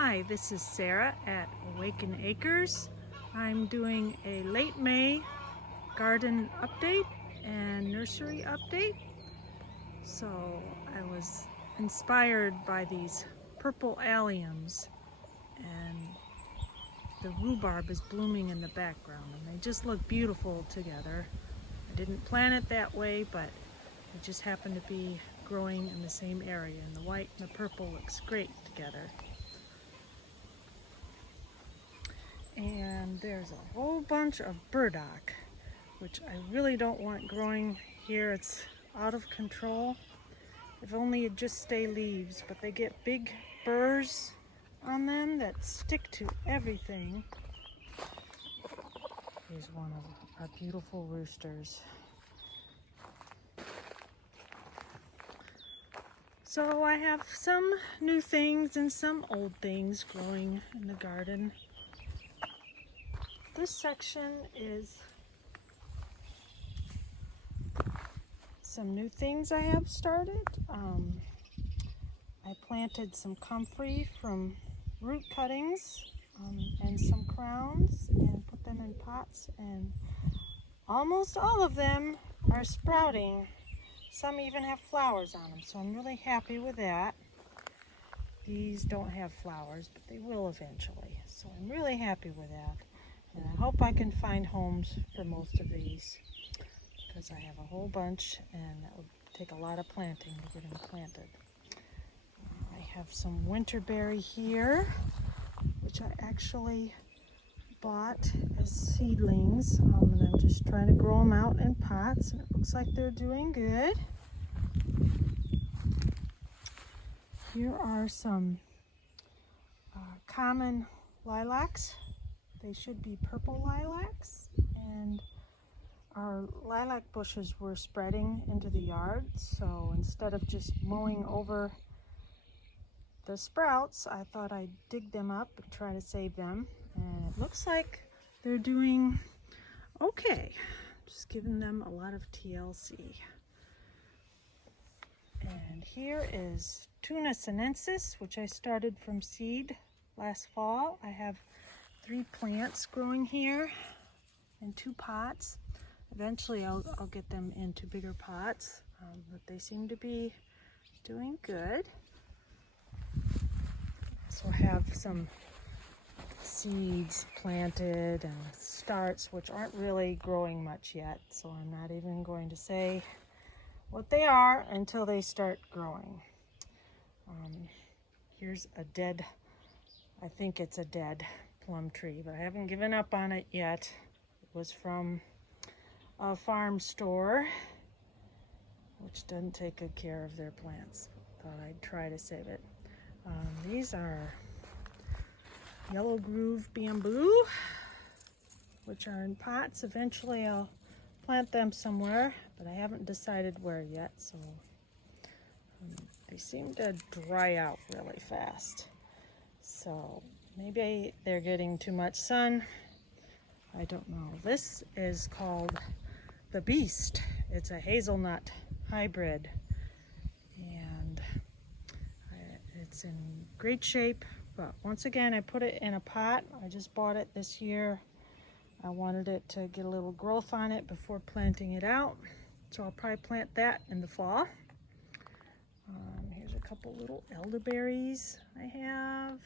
Hi, this is Sarah at Awaken Acres. I'm doing a late May garden update and nursery update. So I was inspired by these purple alliums, and the rhubarb is blooming in the background, and they just look beautiful together. I didn't plant it that way, but it just happened to be growing in the same area, and the white and the purple looks great together. And there's a whole bunch of burdock, which I really don't want growing here. It's out of control. If only it'd just stay leaves, but they get big burrs on them that stick to everything. Here's one of our beautiful roosters. So I have some new things and some old things growing in the garden. This section is some new things I have started. I planted some comfrey from root cuttings and some crowns and put them in pots, and almost all of them are sprouting. Some even have flowers on them, so I'm really happy with that. These don't have flowers, but they will eventually, so I'm really happy with that. And I hope I can find homes for most of these, because I have a whole bunch and that would take a lot of planting to get them planted. I have some winterberry here, which I actually bought as seedlings, and I'm just trying to grow them out in pots, and it looks like they're doing good. Here are some common lilacs. They should be purple lilacs, and our lilac bushes were spreading into the yard, so instead of just mowing over the sprouts, I thought I'd dig them up and try to save them, and it looks like they're doing okay. Just giving them a lot of TLC. And here is Tuna sinensis, which I started from seed last fall. I have 3 plants growing here in 2 pots. Eventually I'll get them into bigger pots, but they seem to be doing good. So I have some seeds planted and starts, which aren't really growing much yet, so I'm not even going to say what they are until they start growing. Here's a dead, I think it's a dead plum tree, but I haven't given up on it yet. It was from a farm store, which doesn't take good care of their plants. Thought I'd try to save it. These are yellow groove bamboo, which are in pots. Eventually I'll plant them somewhere, but I haven't decided where yet, so they seem to dry out really fast. So maybe they're getting too much sun. I don't know. This is called the Beast. It's a hazelnut hybrid, and it's in great shape. But once again, I put it in a pot. I just bought it this year. I wanted it to get a little growth on it before planting it out, so I'll probably plant that in the fall. Here's a couple little elderberries I have.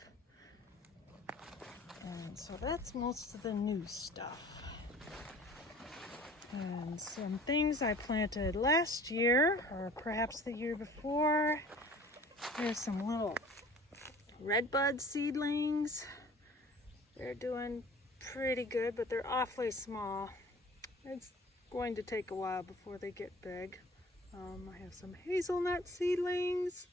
And so that's most of the new stuff. And some things I planted last year, or perhaps the year before. There's some little redbud seedlings. They're doing pretty good, but they're awfully small. It's going to take a while before they get big. I have some hazelnut seedlings.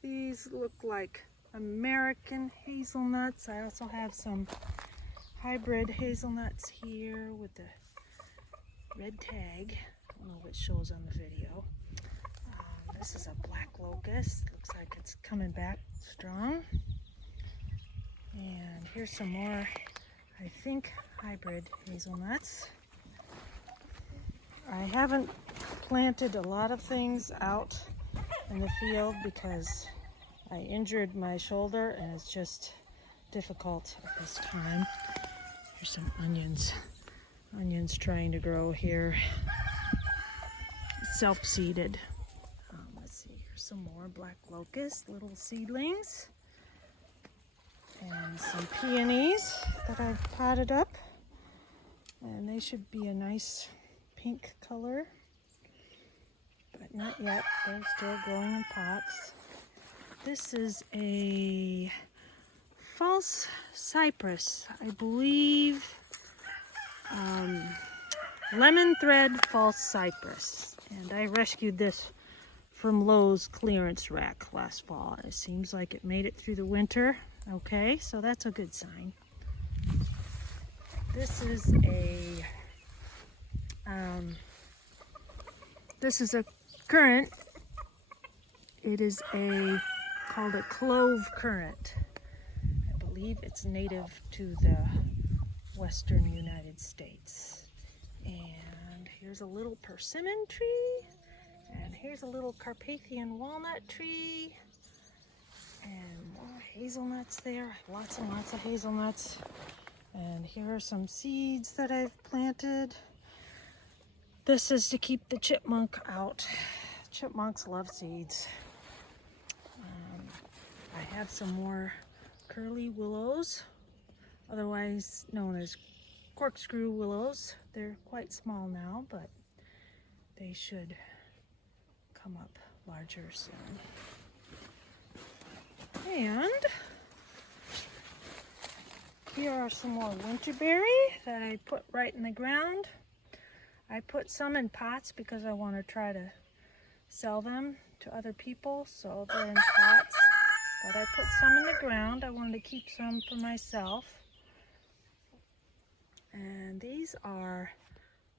These look like American hazelnuts. I also have some hybrid hazelnuts here with the red tag. I don't know if it shows on the video. This is a black locust. Looks like it's coming back strong. And here's some more, I think, hybrid hazelnuts. I haven't planted a lot of things out in the field because I injured my shoulder, and it's just difficult at this time. Here's some onions. Onions trying to grow here. Self-seeded. Let's see, here's some more black locust, little seedlings. And some peonies that I've potted up. And they should be a nice pink color. But not yet, they're still growing in pots. This is a false cypress, I believe. Lemon thread false cypress. And I rescued this from Lowe's clearance rack last fall. It seems like it made it through the winter. Okay, so that's a good sign. This is a currant. It is called a clove currant. I believe it's native to the western United States. And here's a little persimmon tree. And here's a little Carpathian walnut tree. And more hazelnuts there. Lots and lots of hazelnuts. And here are some seeds that I've planted. This is to keep the chipmunk out. Chipmunks love seeds. I have some more curly willows, otherwise known as corkscrew willows. They're quite small now, but they should come up larger soon. And here are some more winterberry that I put right in the ground. I put some in pots because I want to try to sell them to other people, so they're in pots. But I put some in the ground. I wanted to keep some for myself. And these are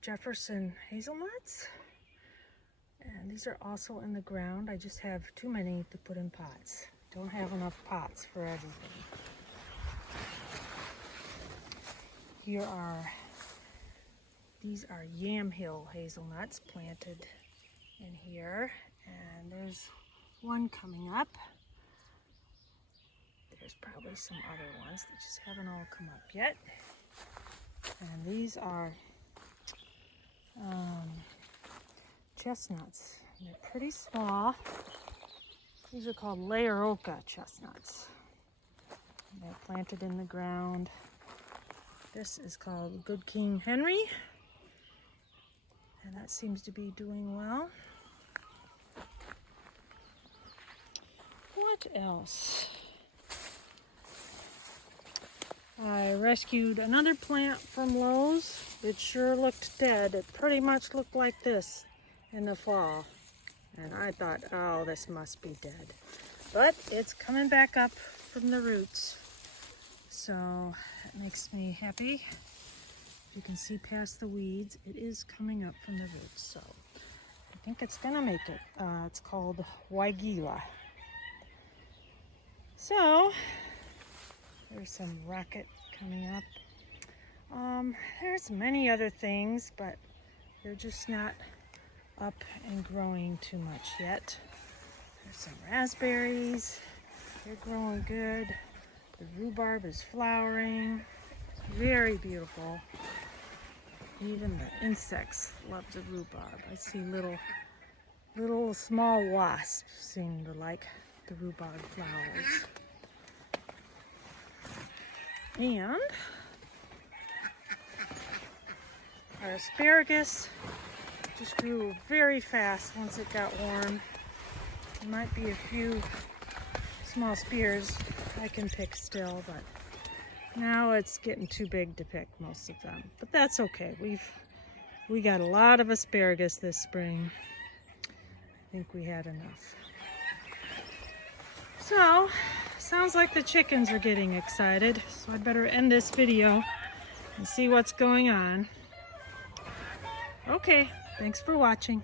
Jefferson hazelnuts. And these are also in the ground. I just have too many to put in pots. Don't have enough pots for everything. These are Yamhill hazelnuts planted in here. And there's one coming up. There's probably some other ones that just haven't all come up yet. And these are chestnuts. They're pretty small. These are called Layeroka chestnuts. And they're planted in the ground. This is called Good King Henry. And that seems to be doing well. What else? I rescued another plant from Lowe's. It sure looked dead. It pretty much looked like this in the fall. And I thought, oh, this must be dead. But it's coming back up from the roots. So that makes me happy. You can see past the weeds. It is coming up from the roots. So I think it's gonna make it. It's called Weigela. So there's some rocket coming up. There's many other things, but they're just not up and growing too much yet. There's some raspberries. They're growing good. The rhubarb is flowering. Very beautiful. Even the insects love the rhubarb. I see little small wasps seem to like the rhubarb flowers. And our asparagus just grew very fast once it got warm. There might be a few small spears I can pick still, but now it's getting too big to pick most of them. But that's okay. We got a lot of asparagus this spring. I think we had enough. So, sounds like the chickens are getting excited, so I'd better end this video and see what's going on. Okay, thanks for watching.